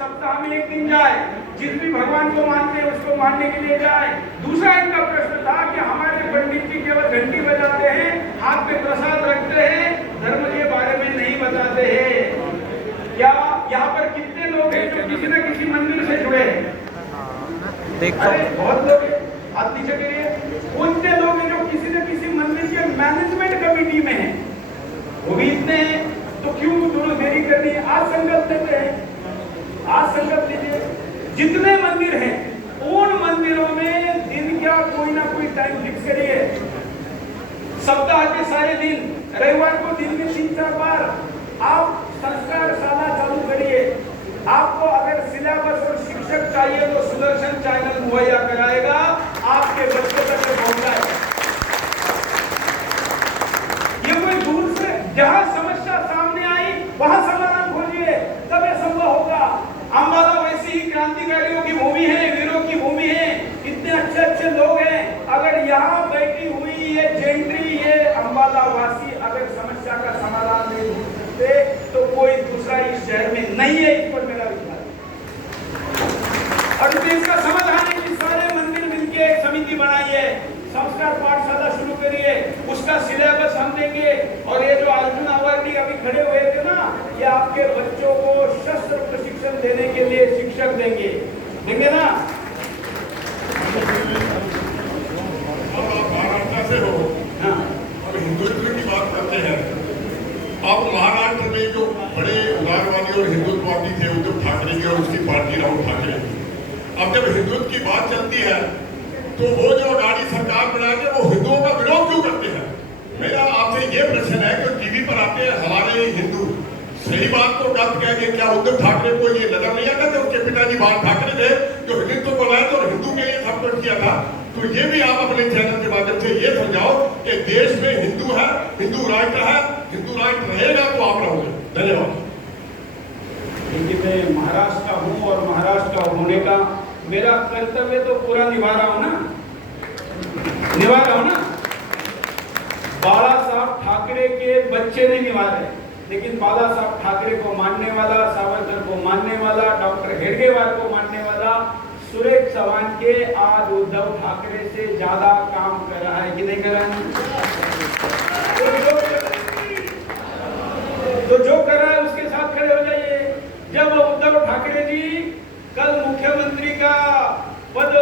सप्ताह में एक दिन जाए, जिस भी भगवान को मानते हैं उसको मानने के लिए जाए। दूसरा इनका प्रश्न था कि हमारे पंडित जी केवल घंटी बजाते हैं, हाथ में प्रसाद रखते हैं, धर्म के बारे में नहीं बताते हैं। क्या यहाँ पर कितने लोग हैं जो किसी न किसी मंदिर से जुड़े हैं? अरे बहुत लोग हैं, हाथ नीचे करिए। उतने लोग हैं जो किसी न किसी मंदिर के मैनेजमेंट कमेटी में हैं, वो भी इतने हैं, तो क्यों दोनों देरी करनी है? आज संकल्प लेते हैं, आज संकल्प लीजिए। जितने मंदिर हैं उन मंदिरों में दिन क्या कोई ना कोई टाइम फिक्स करिए। सप्ताह के सारे दिन, रविवार को दिन में 3-4 बार आप संस्कार शाला चालू करिए। आपको अगर सिलेबस और शिक्षक चाहिए तो सुदर्शन चैनल मुहैया कराएगा, आपके बच्चों तक पहुंचाएगा। ये कोई दूर से जहां समस्या सामने आई वहां समाधान खोजिए, तब यह संभव होगा। अंबाला वैसी ही क्रांतिकारियों की भूमि है, वीरों की भूमि है, इतने अच्छे अच्छे लोग हैं। अगर यहाँ बैठी हुई ये जेंट्री, ये अंबाला वासी अगर समस्या का समाधान नहीं ढूंढते तो कोई दूसरा इस शहर में नहीं है, इस पर मेरा विश्वास। और इसका समाधान है कि सारे मंदिर मिलकर एक समिति बनाइए, संस्कार पाठशाला शुरू करिए, उसका सिलेबस हम देंगे। और ये जो अर्जुन अवार्डी अभी खड़े हुए थे ना, ये आपके बच्चों को शस्त्र प्रशिक्षण देने के लिए शिक्षक देंगे ना? महाराष्ट्र से हो, हाँ। अब हिंदुत्व की बात करते हैं। अब महाराष्ट्र में जो बड़े उदारवादी और हिंदुत्ववादी थे उद्धव ठाकरे जी और उसकी पार्टी राहुल ठाकरे, अब जब हिंदुत्व की बात चलती है तो वो जो अगाड़ी सरकार बना के वो हिंदुओं का विरोध क्यों करते हैं? मेरा आपसे ये प्रश्न है कि टीवी पर आते हैं हमारे हिंदू, सही बात को गलत कह के, क्या उद्धव ठाकरे को ये नजर नहीं आता कि उसके पिताजी बाल ठाकरे थे जो हिंदुत्व को लाए थे और हिंदू के लिए सब कुछ किया था? तो ये भी आप अपने चैनल के माध्यम से ये समझाओ कि देश में हिंदू है, हिंदू राष्ट्र है, हिंदू राष्ट्र रहेगा तो आप रहोगे। धन्यवाद। देखिए, मैं महाराष्ट्र का हूँ और महाराष्ट्र का होने का मेरा कर्तव्य तो पूरा निभा रहा हूँ ना। बाला साहब ठाकरे के बच्चे नहीं निभा रहे, लेकिन बाला साहब ठाकरे को मानने वाला, सावरकर को मानने वाला, डॉक्टर हेडगेवार को मानने वाला सुरेश चौहान के आज उद्धव ठाकरे से ज्यादा काम कर रहा है कि नहीं कर रहा है? तो जो कर रहा है उसके साथ खड़े हो जाइए। जब उद्धव ठाकरे जी कल मुख्यमंत्री का पद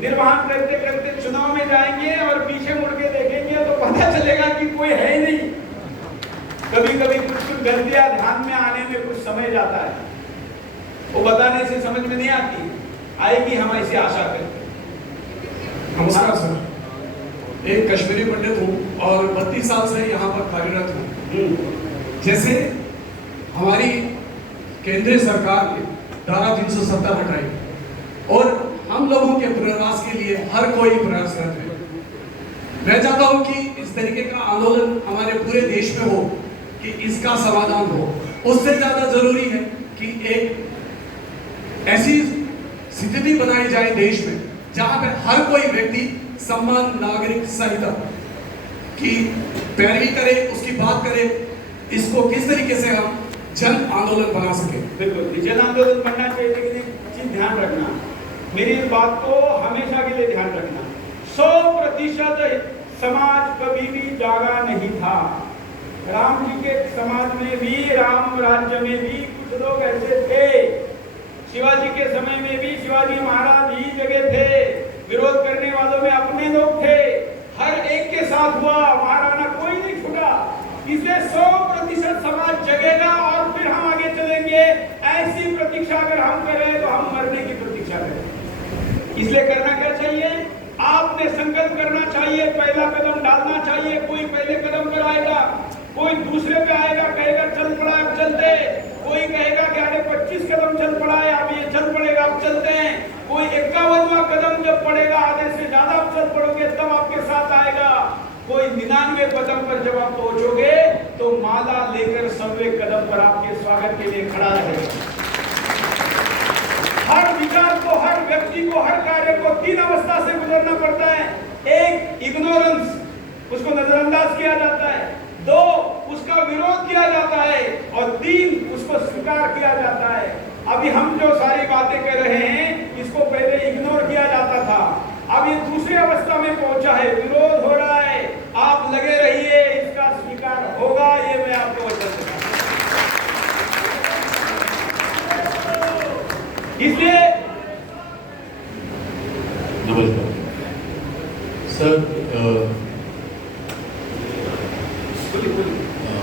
निर्वहन करते करते चुनाव में जाएंगे और पीछे मुड़ के देखेंगे तो पता चलेगा कि कोई है ही नहीं। कभी कभी कुछ गलतियां ध्यान में आने में कुछ समय जाता है, वो बताने से समझ में नहीं आती, आएगी, हम ऐसी आशा करते हैं। नमस्कार सर, एक कश्मीरी पंडित हूँ और 32 साल से यहाँ पर कार्यरत हूँ। जैसे हमारी केंद्रीय सरकार ने धारा 370 हटाई और हम लोगों के पुनर्वास के लिए हर कोई प्रयासरत है। मैं चाहता हूँ कि इस तरीके का आंदोलन हमारे पूरे देश में हो कि इसका समाधान हो। उससे ज्यादा जरूरी है कि एक ऐसी स्थिति बनाई जाए देश में जहां पे हर कोई व्यक्ति सम्मान नागरिक संहिता की पैरवी करे, उसकी बात करे। इसको किस तरीके से हम जन आंदोलन बना सके? बिल्कुल जन आंदोलन बनना चाहिए, लेकिन एक चीज ध्यान रखना, मेरी इस बात को हमेशा के लिए ध्यान रखना, 100% समाज कभी भी जागा नहीं था। राम जी के समाज में भी, राम राज्य में भी कुछ लोग ऐसे थे। शिवाजी के समय में भी शिवाजी महाराज ही जगह थे, विरोध करने वालों में अपने लोग थे, हर एक के साथ हुआ, महाराणा कोई नहीं छूटा। इसलिए 100% समाज जगेगा और फिर हम आगे चलेंगे। ऐसी प्रतीक्षा अगर हम करें तो हम मरने की प्रतीक्षा करें। इसलिए करना क्या चाहिए? आपने संकल्प करना चाहिए, पहला कदम डालना चाहिए। कोई पहले कदम कराएगा, कोई दूसरे पे आएगा, कहेगा चल पड़ा अब चलते, कोई कहेगा कि अरे 25 कदम चल पड़ा है अब ये चल पड़ेगा अब चलते हैं, कोई 51वां कदम जब पड़ेगा आधे से ज्यादा आप चल पड़ोगे तब आपके साथ आएगा, कोई 99 कदम पर जब आप पहुंचोगे तो माला लेकर 100वें कदम पर आपके स्वागत के लिए खड़ा रहेगा। हर विचार को, हर व्यक्ति को, हर कार्य को 3 अवस्था से गुजरना पड़ता है। एक, इग्नोरेंस, उसको नजरअंदाज किया जाता है। 2, उसका विरोध किया जाता है। और 3, उसको स्वीकार किया जाता है। अभी हम जो सारी बातें कर रहे हैं इसको पहले इग्नोर किया जाता था, अब ये दूसरी अवस्था में पहुंचा है, विरोध हो रहा है। आप लगे रहिए, इसका स्वीकार होगा, ये मैं आपको वचन देता हूं। इसलिए नमस्कार सर,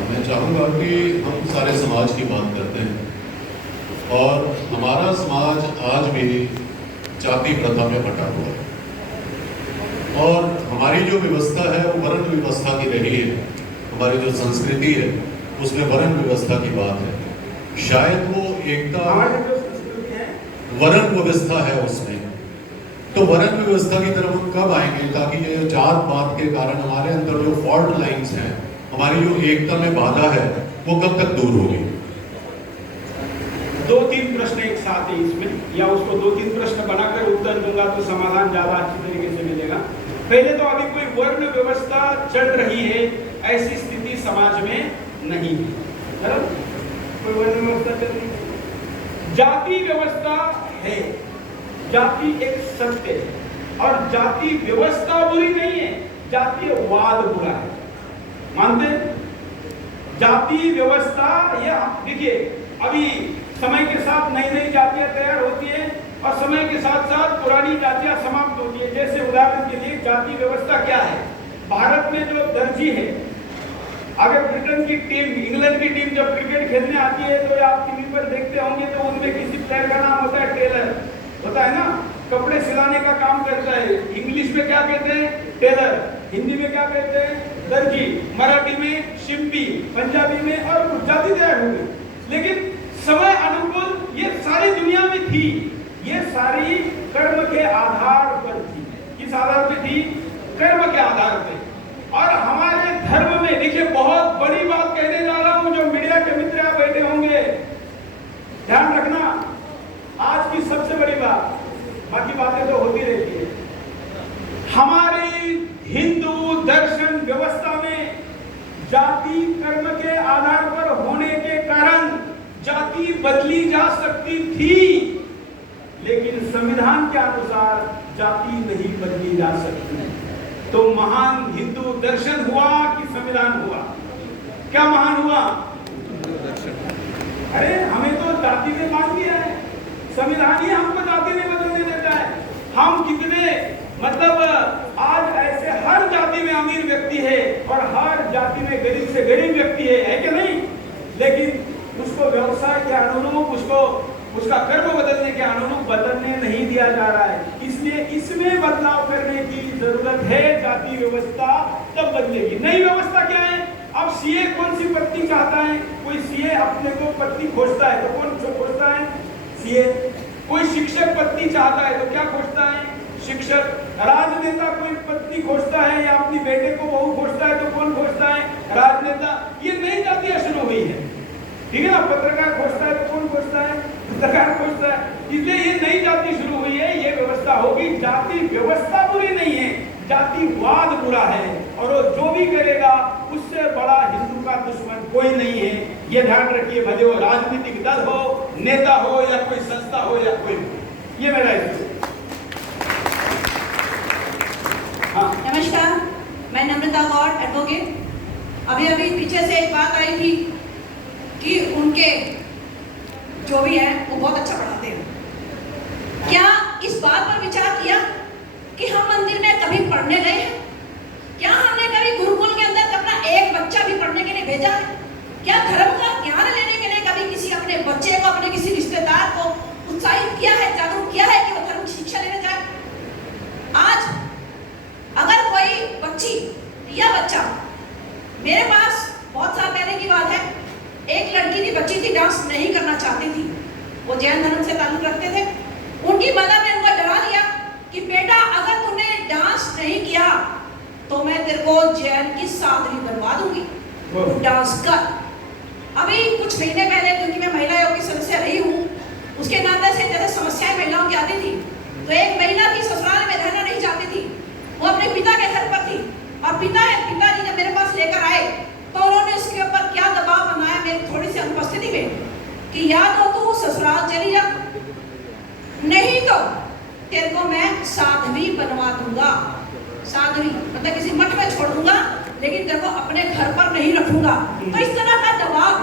मैं चाहूँगा कि हम सारे समाज की बात करते हैं और हमारा समाज आज भी जाति प्रथा में बटा हुआ है और हमारी जो व्यवस्था है वो वर्ण व्यवस्था की रही है। हमारी जो संस्कृति है उसमें वर्ण व्यवस्था की बात है। शायद वो एकता वर्ण व्यवस्था है उसमें, तो वर्ण व्यवस्था की तरफ हम कब आएंगे ताकि ये जात पात के कारण हमारे अंदर जो फॉल्ट लाइंस हैं, हमारी जो एकता में बाधा है, वो कब तक दूर होगी? 2-3 प्रश्न एक साथ है इसमें, या उसको 2-3 प्रश्न बनाकर उत्तर दूंगा तो समाधान ज्यादा अच्छी तरीके से मिलेगा। पहले तो अभी कोई वर्ण व्यवस्था चल रही है, ऐसी स्थिति समाज में नहीं है। कोई वर्ण व्यवस्था चल रही है, जाति व्यवस्था है। जाति एक सत्य है और जाति व्यवस्था बुरी नहीं है, जातिवाद बुरा है। मानते? जाति व्यवस्था, ये देखिए अभी समय के साथ नई नई जातियां तैयार होती है और समय के साथ साथ पुरानी जातियां समाप्त होती है। जैसे उदाहरण के लिए जाति व्यवस्था क्या है? भारत में जो दर्जी है, अगर ब्रिटेन की टीम, इंग्लैंड की टीम जब क्रिकेट खेलने आती है तो आप टीवी पर देखते होंगे तो उनमें किसी प्लेयर का नाम होता है टेलर, होता है ना, कपड़े सिलाने का काम करता है। इंग्लिश में क्या कहते हैं? टेलर। हिंदी में क्या कहते हैं? दर्जी। मराठी में शिंपी, पंजाबी में, और कुछ जाति तैयार हो गई। लेकिन समय अनुकूल ये सारी दुनिया में थी, ये सारी कर्म के आधार पर थी। किस आधार पे थी? कर्म के आधार पे। और हमारे धर्म में देखिए, बहुत बड़ी बात कहने जा रहा हूं, जो मीडिया के मित्र यहाँ बैठे होंगे, ध्यान रखना, आज की सबसे बड़ी बात, बाकी बातें तो होती रहती है। हमारी हिंदू दर्शन व्यवस्था में जाति कर्म के आधार पर होने के कारण जाति बदली जा सकती थी, लेकिन संविधान के अनुसार जाति नहीं बदली जा सकती। तो महान हिंदू दर्शन हुआ कि संविधान हुआ? क्या महान हुआ? अरे हमें तो जाति ने मान लिया है, संविधान ही हमको जाति में बदलने देता है। हम कितने, मतलब आज ऐसे हर जाति में अमीर व्यक्ति है और हर जाति में गरीब से गरीब व्यक्ति है कि नहीं? लेकिन उसको व्यवसाय के अनुरूप, उसको उसका कर्म बदलने के अनुरूप बदलने नहीं दिया जा रहा है। इसलिए इसमें बदलाव करने की जरूरत है। जाति व्यवस्था तब बदलेगी। नई व्यवस्था क्या है? अब सीए कौन सी पत्नी चाहता है? कोई सीए अपने को पत्नी खोजता है तो कौन खोजता है? सीए। कोई शिक्षक पत्नी चाहता है तो क्या खोजता है? शिक्षक। राजनेता कोई पत्नी खोजता है या अपनी बेटे को बहू खोजता है तो कौन खोजता है? राजनेता। ये नई जातियां शुरू हुई है, ठीक है ना? पत्रकार खोजता है तो कौन खोजता है? पत्रकार खोजता है। इसलिए ये नई जाति शुरू हुई है, ये व्यवस्था होगी। जाति व्यवस्था बुरी नहीं है, जातिवाद बुरा है, और वो जो भी करेगा उससे बड़ा हिंदू का दुश्मन कोई नहीं है। ये ध्यान रखिए, भले वो राजनीतिक दल हो, नेता हो या कोई संस्था हो या कोई। ये मेरा नमस्कार, मैं नम्रता गौड़, एडवोकेट। अभी पीछे से एक बात आई थी कि उनके जो भी है वो बहुत अच्छा पढ़ाते हैं। क्या इस बात पर विचार किया कि हम मंदिर में कभी पढ़ने गए हैं? क्या हमने कभी गुरुकुल के अंदर अपना एक बच्चा भी पढ़ने के लिए भेजा है? क्या धर्म का ज्ञान लेने के लिए कभी किसी अपने बच्चे को, अपने किसी रिश्तेदार को उत्साहित किया है, जागरूक किया है कि वो धर्म की शिक्षा लेने जाए? आज अगर कोई बच्ची या बच्चा, मेरे पास बहुत साल पहले की बात है, एक लड़की थी, बच्ची थी, डांस नहीं करना चाहती थी, वो जैन धर्म से ताल्लुक रखते थे। उनकी मदर ने उनको डरा दिया कि बेटा अगर तूने डांस नहीं किया तो मैं तेरे को जैन की साधरी बनवा दूंगी, डांस कर। अभी कुछ महीने पहले, क्योंकि मैं महिला आयोग की सदस्य रही हूँ, उसके नाते से जैसे समस्याएं महिलाओं की आती थी, तो एक महिला थी, ससुराल में रहना नहीं चाहती थी, वो अपने पिता के घर पर थी, और पिताजी जब मेरे पास लेकर आए तो उन्होंने उसके ऊपर क्या दबाव बनाया मेरी थोड़ी सी अनुपस्थिति में कि या तो तू ससुराल चली जा तेरे को मैं साध्वी बनवा दूंगा। साध्वी मतलब किसी मठ में छोड़ दूंगा, लेकिन तेरे को अपने घर पर नहीं रखूंगा। तो इस तरह का दबाव,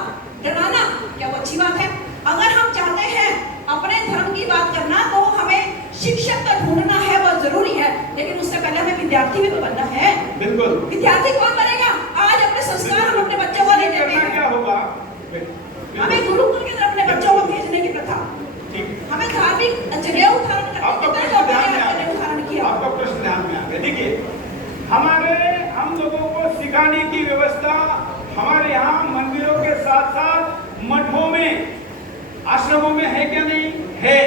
डराना, क्या वो अच्छी बात है? अगर हम चाहते हैं अपने धर्म की बात करना, तो हमें शिक्षक का ढूंढना है, वो जरूरी है, लेकिन उससे पहले हमें विद्यार्थी भी तो बनना है। बिल्कुल। विद्यार्थी कौन बनेगा? आज अपने संस्कार हम अपने बच्चों को नहीं देते हैं। क्या होगा? हमें गुरुकुल की तरफ अपने बच्चों को भेजने की प्रथा, हमें धार्मिक जनेऊ धारण आपका प्रश्न ध्यान में आ गया। देखिए, हम लोगों को सिखाने की व्यवस्था हमारे यहाँ मंदिरों के साथ साथ मठों में, आश्रमों में है क्या? नहीं है।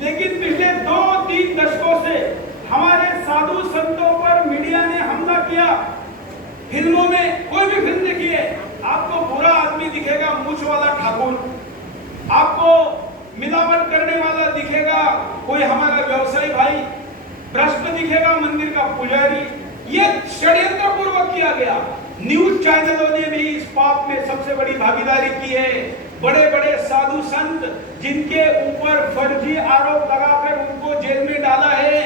लेकिन पिछले 2-3 दशकों से हमारे साधु संतों पर मीडिया ने हमला किया। फिल्मों में, कोई भी फिल्म देखिए, आपको बुरा आदमी दिखेगा, मूछ वाला ठाकुर, आपको मिलावट करने वाला दिखेगा कोई हमारा व्यवसायी भाई, भ्रष्ट दिखेगा मंदिर का पुजारी। ये षड्यंत्र पूर्वक किया गया। न्यूज चैनलों ने भी इस पाप में सबसे बड़ी भागीदारी की है। बड़े बड़े साधु संत जिनके ऊपर फर्जी आरोप लगाकर उनको जेल में डाला है,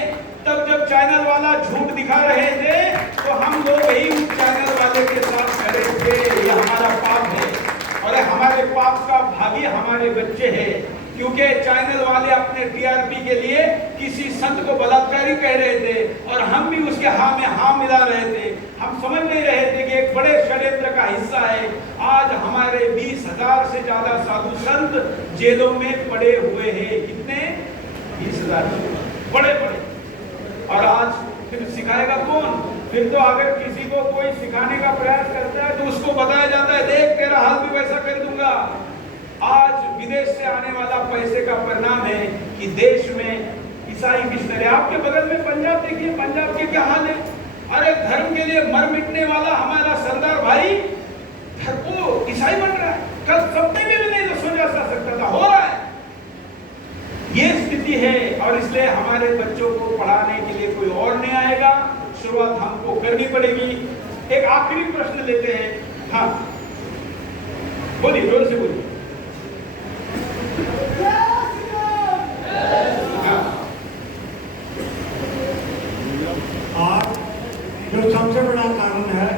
तब जब चैनल वाला झूठ दिखा रहे थे तो हम लोग ही उस चैनल वाले के साथ खड़े थे। ये हमारा पाप है, और हमारे पाप का भागी हमारे बच्चे हैं, क्योंकि चैनल वाले अपने टीआरपी के लिए किसी संत को बलात्कारी कह रहे थे और हम भी उसके हाँ में हाँ मिला रहे थे। हम समझ नहीं रहे थे कि एक बड़े षड्यंत्र का हिस्सा है। आज हमारे 20,000 से ज्यादा साधु संत जेलों में पड़े हुए हैं। कितने? 20,000 बड़े बड़े। और आज फिर सिखाएगा कौन? फिर तो अगर किसी को कोई सिखाने का प्रयास करता है तो उसको बताया जाता है, देख तेरा हाल भी वैसा कर दूंगा। आज विदेश से आने वाला पैसे का परिणाम है कि देश में ईसाई मिशनरी, आपके बगल में पंजाब देखिए, पंजाब के क्या हाल है। अरे धर्म के लिए मर मिटने वाला हमारा सरदार भाई वो ईसाई बन रहा है। कल सपने में भी नहीं तो सोचा जा सकता था, हो रहा है। ये स्थिति है, और इसलिए हमारे बच्चों को पढ़ाने के लिए कोई और नहीं आएगा, शुरुआत हमको करनी पड़ेगी। एक आखिरी प्रश्न लेते हैं। हाँ बोलिए, जोर से बोलिए। आज जो सबसे बड़ा कारण है,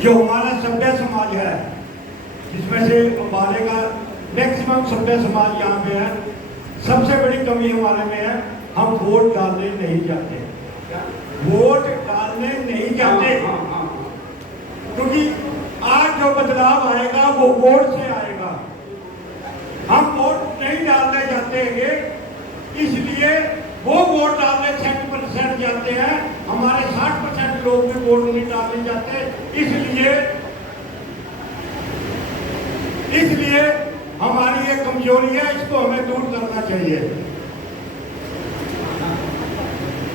जो हमारा सभ्य समाज है, जिसमें से हमारे का मैक्सिमम सभ्य समाज यहाँ पे है, सबसे बड़ी कमी हमारे में है, हम वोट डालने नहीं जाते। वोट डालने नहीं जाते क्योंकि आज जो बदलाव आएगा वो वोट से आएगा। हम वोट नहीं डालने जाते हैं, इसलिए वो वोट डालने 60% जाते हैं, हमारे 60% लोग भी वोट नहीं डालने जाते। इसलिए हमारी ये कमजोरी है, इसको हमें दूर करना चाहिए।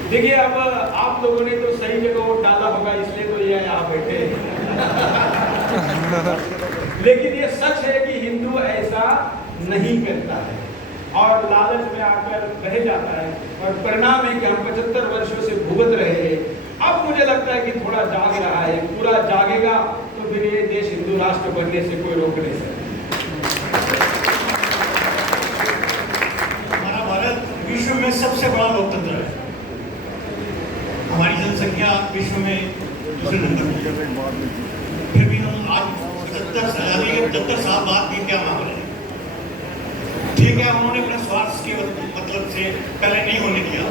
देखिए, अब आप लोगों ने तो सही जगह वोट डाला होगा, इसलिए तो ये यहाँ बैठे लेकिन ये सच है कि हिंदू ऐसा नहीं करता है और लालच में आकर रह जाता है, और परिणाम है कि हम 75 वर्षों से भुगत रहे हैं। अब मुझे लगता है कि थोड़ा जाग रहा है, पूरा जागेगा तो फिर ये देश हिंदू राष्ट्र बनने से कोई रोक नहीं सकता। हमारा भारत विश्व में सबसे बड़ा लोकतंत्र है। हमारी जनसंख्या विश्व में दूसरे नंबर पर, फिर भी हम आज 75 साल बाद भी क्या मांग रहे हैं? ठीक है, उन्होंने अपने स्वार्थ के मतलब से पहले नहीं होने दिया,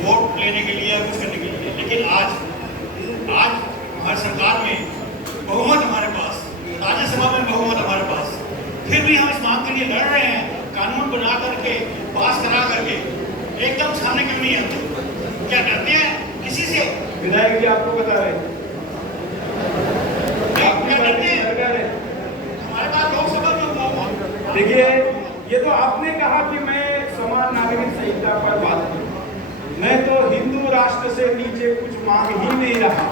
वोट लेने के लिए, कुछ करने के लिए, लेकिन आज हमारी सरकार में बहुमत हमारे पास, राज्यसभा में बहुमत हमारे पास, फिर भी हम इस मांग के लिए लड़ रहे हैं। कानून बना करके, पास करा करके, एकदम सामने क्यों नहीं आते? क्या डरते हैं किसी से? विधायक जी आपको बता रहे हैं, क्या डरते हैं? हमारे पास लोकसभा में देखिए, ये तो आपने कहा कि मैं समान नागरिक संहिता पर बात करूं, मैं तो हिंदू राष्ट्र से नीचे कुछ मांग ही नहीं रहा।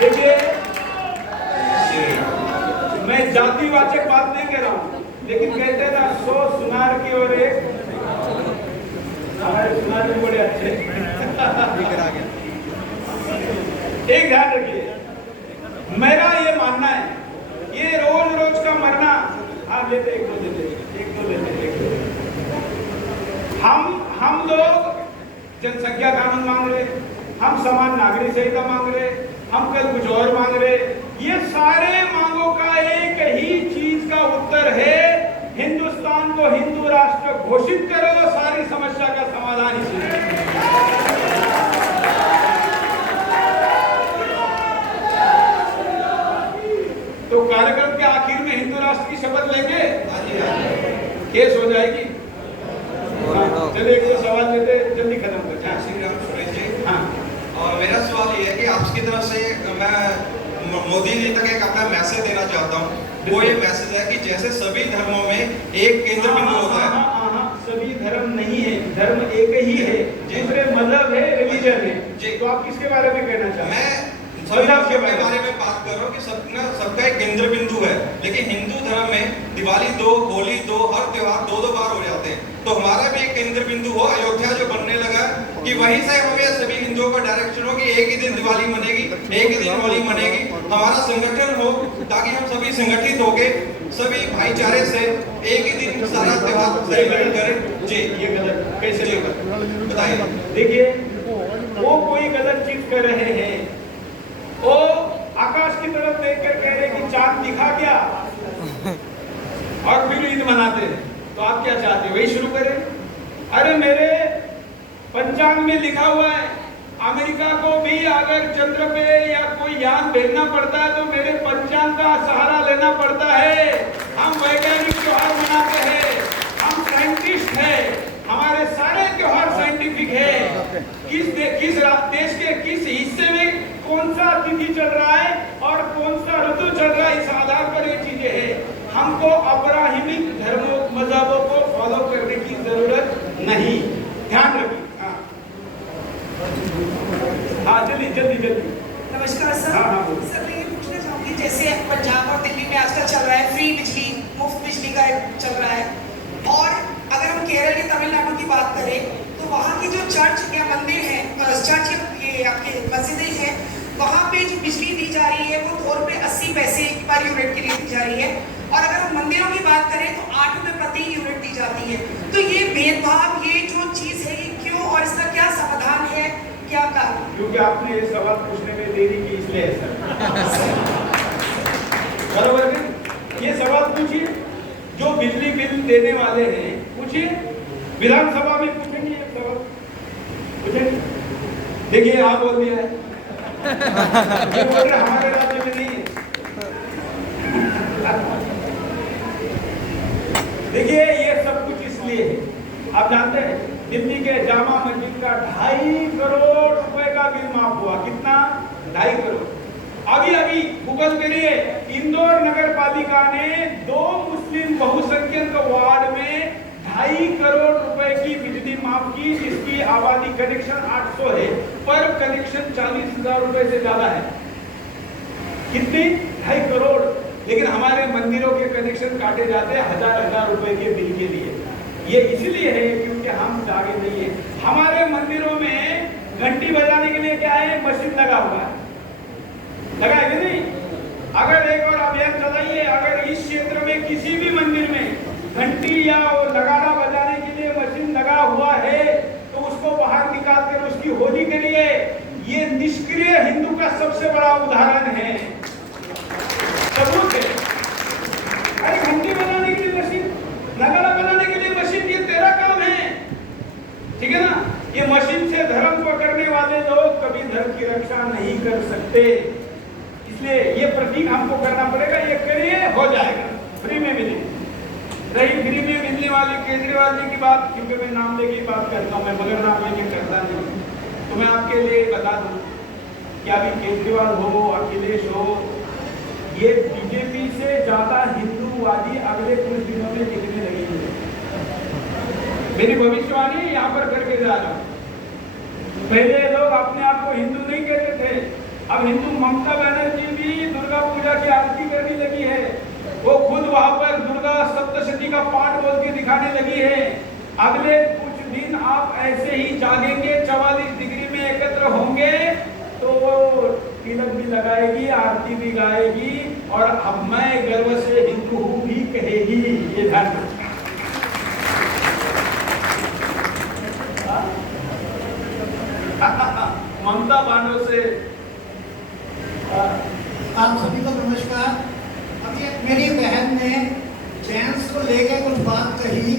देखिए, मैं जातिवाचक बात नहीं कर रहा हूं, लेकिन कहते हैं ना, 100 सुनार की और एक, हमारे सुनार भी बड़े अच्छे एक ध्यान रखिए, मेरा ये मानना है, ये रोज रोज का मरना, लेते, एक दो लेते। हम लोग जनसंख्या कानून मांग रहे, हम समान नागरिक संहिता मांग रहे, हम कल कुछ और मांग रहे। ये सारे मांगों का एक ही चीज का उत्तर है, हिंदुस्तान को हिंदू राष्ट्र घोषित करो, सारी समस्या का समाधान इसी है। तो कार्यक्रम के आखिर में हिंदू राष्ट्र की शपथ लेंगे, केस हो जाएगी। चलिए एक दो सवाल लेते, जल्दी खत्म करते हैं। श्री राम सुरेश जी। हाँ, और मेरा सवाल ये है कि आपकी तरफ से मैं मोदी जी तक एक अपना मैसेज देना चाहता हूँ। वो ये मैसेज है कि जैसे सभी धर्मों में एक केंद्र बिंदु होता है। सभी धर्म नहीं है, धर्म एक ही है, दूसरे मजहब है, रिलीजन है जी। तो आप किसके बारे में कहना चाहते हैं? मैं सभी के बारे में बात कर रहा हूँ कि सबका एक केंद्र बिंदु है, लेकिन हिंदू धर्म में दिवाली 2, होली 2, हर त्योहार 2-2 बार हो जाते हैं। तो हमारा भी एक केंद्र बिंदु हो, अयोध्या जो बनने लगा कि वहीं से हमें सभी हिंदुओं का डायरेक्शन हो कि एक ही दिन दिवाली मनेगी, एक ही दिन होली मनेगी, हमारा संगठन हो ताकि हम सभी संगठित होके सभी भाईचारे से एक ही दिन सारा त्योहार सेलिब्रेट करें। जी, ये गलत कैसे बताइए। देखिए, वो कोई गलत चीज कर रहे हैं। वो आकाश की तरफ देखकर कह रहे कि चांद दिखा क्या, और फिर ईद मनाते हैं। तो आप क्या चाहते हैं, वही शुरू करें? अरे मेरे पंचांग में लिखा हुआ है, अमेरिका को भी अगर चंद्र पे या कोई यान भेजना पड़ता है तो मेरे पंचांग का सहारा लेना पड़ता है। हम वैज्ञानिक त्योहार मनाते हैं, हम साइंटिस्ट हैं, हमारे सारे त्योहार साइंटिफिक है। किस देश के किस हिस्से में कौन सा तिथि चल रहा है और कौन सा ऋतु चल रहा है, इस आधार पर ये चीजें हैं। हमको अब्राहिमिक धर्मों मजहबों को फॉलो करने की जरूरत नहीं, ध्यान रखिए। हाँ जल्दी। नमस्कार सर। हाँ, सर मैं ये पूछना चाहूँगी, जैसे पंजाब और दिल्ली में आजकल चल रहा है फ्री बिजली, मुफ्त बिजली का चल रहा है, और अगर हम केरल या तमिलनाडु की बात करें तो वहाँ की जो चर्च या मंदिर है, चर्च ये आपके मस्जिदें हैं, वहाँ पे जो बिजली दी जा रही है वो 2 रुपये 80 पैसे पर यूनिट के लिए दी जा रही है, और अगर हम मंदिरों की बात करें तो 8 रुपये प्रति यूनिट दी जाती है। तो ये भेदभाव, ये जो चीज़ है, ये क्यों और इसका क्या समाधान है, क्या कारण? क्योंकि आपने ये सवाल पूछने में देरी की, इसलिए है सर। बराबर है, ये सवाल पूछिए जो बिजली बिल देने वाले हैं, पूछिए विधानसभा में पूछेंगे ये सवाल, पूछेंगे। देखिए आप बोल दिया है, ये बोल रहे हमारे राज्य में नहीं है। देखिए ये सब कुछ इसलिए है, आप जानते हैं दिल्ली के जामा मस्जिद का 2.5 करोड़ रुपए का बिल माफ हुआ। कितना? 2.5 करोड़। अभी गूगल करिए, इंदौर नगर पालिका ने 2 मुस्लिम बहुसंख्यक वार्ड में 2.5 करोड़ रुपए की बिजली माफ की, जिसकी आबादी कनेक्शन 800 है, पर कनेक्शन 40,000 रुपए से ज्यादा है। कितनी? 2.5 करोड़। लेकिन हमारे मंदिरों के कनेक्शन काटे जाते हैं हजार रुपए के बिल के लिए। ये इसलिए है क्योंकि हम जागे नहीं है। हमारे मंदिरों में घंटी बजाने के लिए क्या है, मशीन लगा हुआ है, लगा है कि नहीं? अगर एक और अभियान चलाइए, अगर इस क्षेत्र में किसी भी मंदिर में घंटी या नगाड़ा बजाने के लिए मशीन लगा हुआ है तो उसको बाहर निकाल कर उसकी होली करिए। ये निष्क्रिय हिंदू का सबसे बड़ा उदाहरण है, सबूत है। अरे घंटी बजाने के लिए मशीन, नगाड़ा बजाने के लिए मशीन, ये तेरा काम है, ठीक है ना? ये मशीन से धर्म पकड़ने वाले लोग कभी धर्म की रक्षा नहीं कर सकते, इसलिए ये प्रतीक हमको करना पड़ेगा। ये करिए, हो जाएगा, फ्री में मिलेगी। रही फ्री में मिलने वाली केजरीवाल जी की बात, क्योंकि मैं नाम लेके ही बात करता हूँ, मैं बगैर नाम लेके करता नहीं, तो मैं आपके लिए बता दूं कि अभी केजरीवाल हो, अखिलेश हो, ये बीजेपी से ज्यादा हिंदूवादी अगले कुछ दिनों में दिखने लगेंगे। मेरी भविष्यवाणी यहाँ पर करके जा रहा हूँ। पहले लोग अपने आप को हिंदू नहीं कहते थे, अब हिंदू ममता बनर्जी भी दुर्गा पूजा की आरती करने लगी है, वो खुद वहां पर दुर्गा सप्तशती का पाठ बोल के दिखाने लगी है। अगले कुछ दिन आप ऐसे ही जागेंगे, 44 डिग्री में एकत्र होंगे तो वो तिलक भी लगाएगी, आरती भी गाएगी, और अब मैं गर्व से हिंदू हूँ भी कहेगी, ये ध्यान रखना। ममता बानो से आप सभी को नमस्कार। अभी मेरी बहन ने जेंट्स को लेकर कुछ बात कही,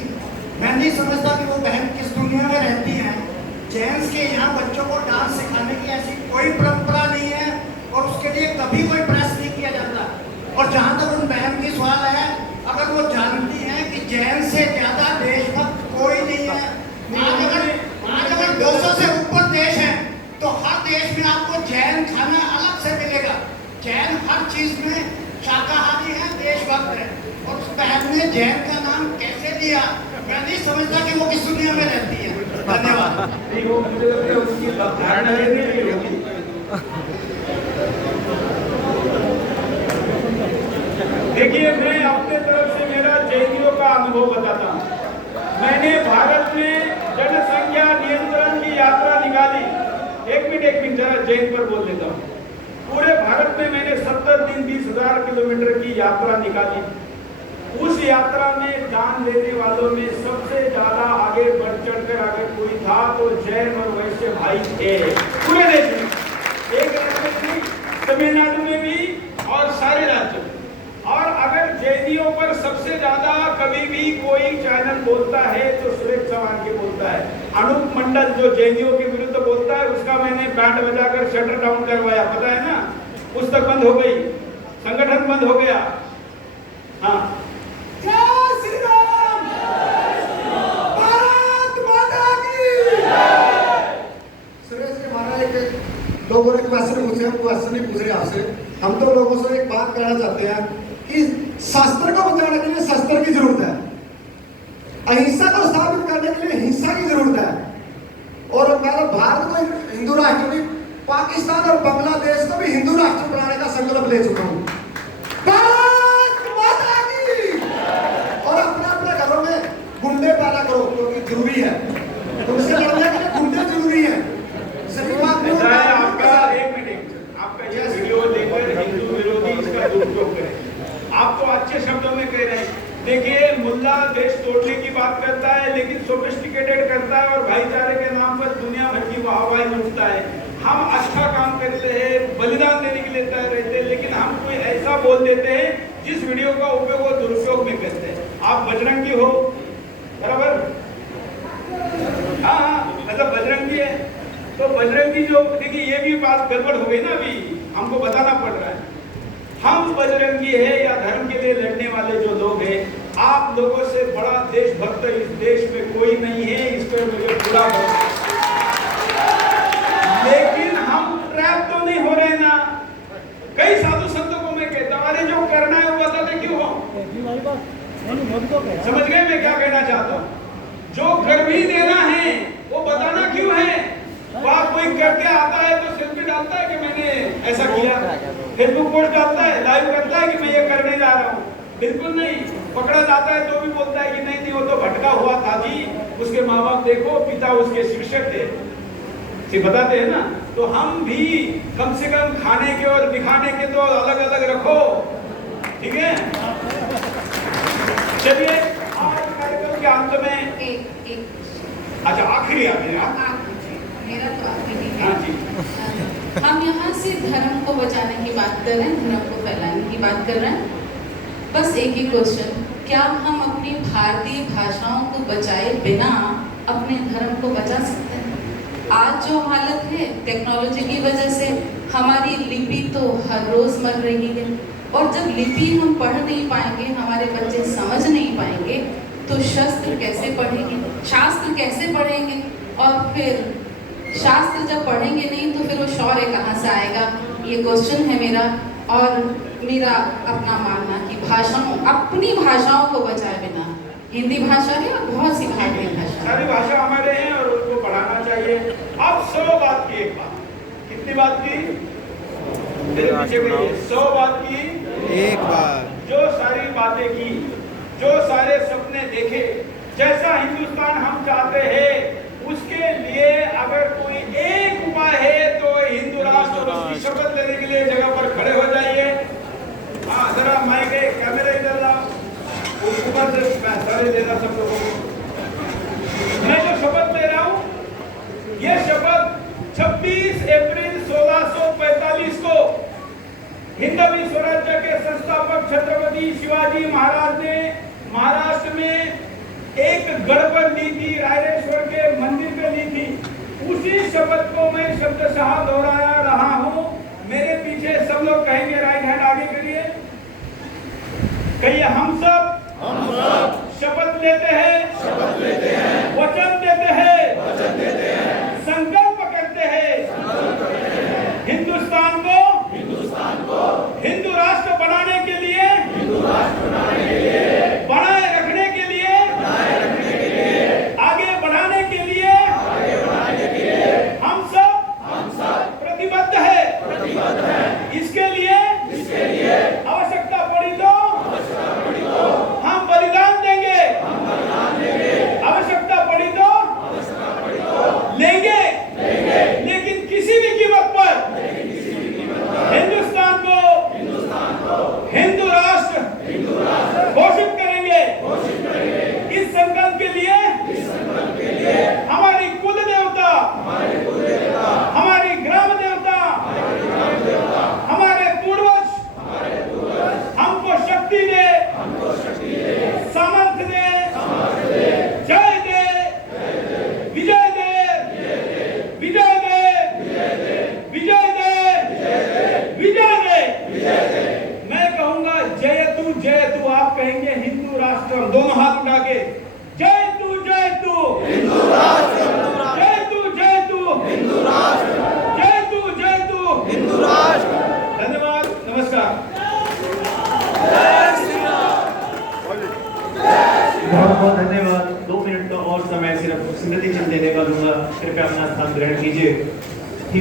मैं नहीं समझता कि वो बहन किस दुनिया में रहती हैं। जेंट्स के यहाँ बच्चों को डांस सिखाने की ऐसी कोई परंपरा नहीं है और उसके लिए कभी कोई प्रयास नहीं किया जाता। और जहाँ तक उन बहन की सवाल है, अगर वो जानती हैं कि जेंट्स से ज्यादा देशभक्त कोई नहीं है, आज अगर 200 से ऊपर देश है तो हर देश में आपको जैन खाना अलग से मिलेगा। जैन हर चीज में शाकाहारी है, देशभक्त है। और उस बहन ने जैन का नाम कैसे लिया, मैं नहीं समझता कि वो किस दुनिया में रहती है। धन्यवाद। देखिए, मैं अपने तरफ से मेरा जैनियों का अनुभव बताता हूँ। मैंने भारत में जनसंख्या नियंत्रण की यात्रा निकाली। एक मिनट जरा जैन पर बोल देता हूँ। पूरे भारत में मैंने 70 दिन 20,000 किलोमीटर की यात्रा निकाली। उस यात्रा में दान लेने वालों में सबसे ज्यादा आगे बढ़ चढ़कर अगर कोई था तो जैन और वैश्य भाई थे पूरे देश में। एक राज्य में नहीं, तमिलनाडु में भी और सारे राज्यों में। और अगर जैनियों पर सबसे ज्यादा कभी भी कोई चैनल बोलता है तो सुरेश चौहान के बोलता है। अनूप मंडल जो जैनियों के विरुद्ध बोलता है, उसका मैंने बैंड बजाकर शटर डाउन करवाया, पता है ना। पुस्तक बंद हो गई, संगठन बंद हो गया। हाँ, जय श्री राम, भारत माता की। सुरेश जी, हमारा एक लोगों ने क्वेश्चन पूछे, हम क्वेश्चन नहीं पूछ रहे आपसे। हम तो लोगों से एक बात कहना चाहते हैं कि शस्त्र को बचाने के लिए शस्त्र की जरूरत है, अहिंसा को स्थापित करने के लिए हिंसा की जरूरत है। और मैं भारत को हिंदू राष्ट्र भी, पाकिस्तान और बांग्लादेश को भी हिंदू राष्ट्र बनाने का संकल्प ले चुका हूँ। भारत माता की। और अपने अपने घरों में गुंडे पैदा करो, क्योंकि जरूरी है, तुमसे लड़ने के लिए गुंडे जरूरी है। सही बात नहीं है। आपका एक मिनट, आपका यह वीडियो देखकर हिंदू विरोधी इसका दुरुपयोग करें। आप तो अच्छे शब्दों में कह रहे हैं। देखिए, मुल्ला देश तोड़ने की बात करता है लेकिन सोफिस्टिकेटेड करता है और भाईचारे के नाम पर दुनिया भर की वाहवाही लूटता है। हम अच्छा काम करते हैं, बलिदान देने के लिए तैयार रहते हैं, लेकिन हम कोई ऐसा बोल देते हैं जिस वीडियो का उपयोग वो दुरुपयोग में करते हैं। आप बजरंगी हो, बराबर? हाँ, मतलब बजरंगी है तो बजरंगी जो, देखिए ये भी बात गड़बड़ हो गई ना, अभी हमको बताना पड़ रहा है। हम बजरंगी है या धर्म के लिए लड़ने वाले जो लोग हैं, आप लोगों से बड़ा देशभक्त इस देश में कोई नहीं है, इस पर मुझे पूरा भरोसा। लेकिन हम ट्रैप तो नहीं हो रहे ना। कई साधु संतों को मैं कहता हूं, अरे जो करना है वो बताते क्यों हो? समझ गए मैं क्या कहना चाहता हूँ? जो कर भी देना है वो बताना क्यों है? वहाँ कोई करके आता है तो सेल्फी डालता है कि मैंने ऐसा किया, फेसबुक पोस्ट डालता है, लाइव करता है कि मैं ये करने जा रहा हूँ। बिल्कुल नहीं। पकड़ा जाता है तो भी बोलता है कि नहीं नहीं, वो तो भटका हुआ था जी, उसके माँ बाप देखो, पिता उसके शिक्षक थे, बताते हैं ना। तो हम भी कम से कम खाने के और दिखाने के तो अलग अलग रखो, ठीक है? चलिए, आज कार्यक्रम के अंत में एक अच्छा आखिरी आ गया मेरा तो आखिरी है। हाँ जी। हम यहाँ से धर्म को बचाने की बात कर रहे हैं, धर्म को फैलाने की बात कर रहे हैं। बस एक ही क्वेश्चन, क्या हम अपनी भारतीय भाषाओं को बचाए बिना अपने धर्म को बचा सकते हैं? आज जो हालत है टेक्नोलॉजी की वजह से, हमारी लिपि तो हर रोज मर रही है। और जब लिपि हम पढ़ नहीं पाएंगे, हमारे बच्चे समझ नहीं पाएंगे, तो शस्त्र कैसे पढ़ेंगे, शास्त्र कैसे पढ़ेंगे? और फिर शास्त्र जब पढ़ेंगे नहीं तो फिर वो शौर्य कहाँ से आएगा? ये क्वेश्चन है मेरा। और मेरा अपना मानना कि भाषाओं, अपनी भाषाओं को बचाए बिना, हिंदी भाषा है और बहुत सी भारतीय भाषा, सारी भाषा हमारे हैं और उनको बढ़ाना चाहिए। अब 100 बात की एक बात, कितनी बात की? मेरे पीछे में 100 बात की एक बात। जो सारी बातें की, जो सारे सपने देखे, जैसा हिंदुस्तान हम चाहते हैं, उसके लिए अगर कोई एक उपाय है तो हिंदू राष्ट्र और उसकी शपथ लेने के लिए जगह पर खड़े हो जाइए। हाँ, जरा माइक, कैमरे इधर लाओ। बधाई देना सब लोगों को। मैं जो शपथ ले रहा हूं, ये शपथ 26 अप्रैल 1645 को हिंदवी स्वराज्य के संस्थापक छत्रपति शिवाजी महाराज ने महाराष्ट्र में एक गढ़ पर ली थी, रायरेश्वर के मंदिर पे ली थी। उसी शपथ को मैं शब्दशः दोहराया रहा हूं। मेरे पीछे सब लोग कहेंगे, राइट हैंड आगे करिए, कहिए हम सब शपथ लेते हैं, वचन देते हैं, संकल्प करते हैं, हिंदुस्तान को हिंदू राष्ट्र बनाने के लिए, बनाए रखने के लिए, आगे बढ़ाने के लिए हम सब प्रतिबद्ध है। इसके लिए आवश्यकता पड़ी तो हम बलिदान देंगे, आवश्यकता पड़ी तो लेंगे, लेकिन किसी भी कीमत पर हिंदुस्तान को हिंदू राष्ट्र घोषित करेंगे। इस संकल्प के लिए हमारी कुल देवता, हमारी ग्राम देवता, हमारे पूर्वज हमको शक्ति दे, सामर्थ्य दे, जय दे, विजय दे, विजय दे, विजय दे, विजय दे। मैं कहूंगा जय तू, आप कहेंगे हिंदू राष्ट्र, दोनों हाथ उठा के जय तू हिंदू राष्ट्र, जय तू हिंदू राष्ट्र, जय तू हिंदू राष्ट्र। धन्यवाद, नमस्कार। बहुत बहुत धन्यवाद। 2 मिनट का और समय सिर्फ स्मृति चिन्ह देने का दूंगा। कृपया अपना स्थान ग्रहण कीजिए।